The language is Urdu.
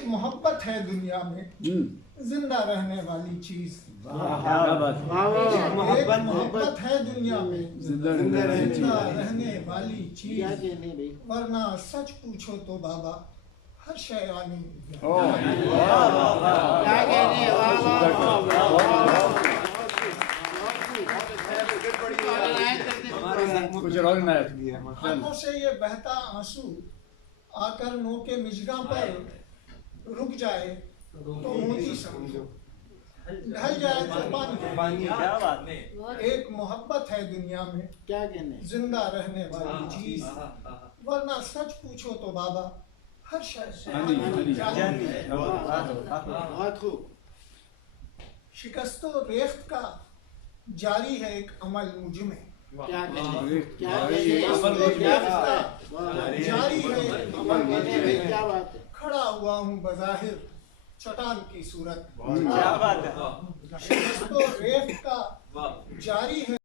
ایک محبت ہے دنیا میں زندہ رہنے والی چیز، ایک محبت ہے دنیا میں زندہ رہنے والی چیز، ورنہ سچ پوچھو تو بابا ہر شے آنی۔ آنکھوں سے یہ بہتا آنسو آ کر نو کے مژگاں پر رک جائے تو موتی سمجھو، ڈھل جائے تو پانی۔ ایک محبت ہے دنیا میں زندہ رہنے والی چیز، ورنہ سچ پوچھو تو بابا ہر شے۔ شکست و ریخت کا جاری ہے ایک عمل مجھ میں، جاری ہے عمل مجھ میں، کھڑا ہوا ہوں بظاہر چٹان کی صورت۔ شکست و ریخت کا جاری ہے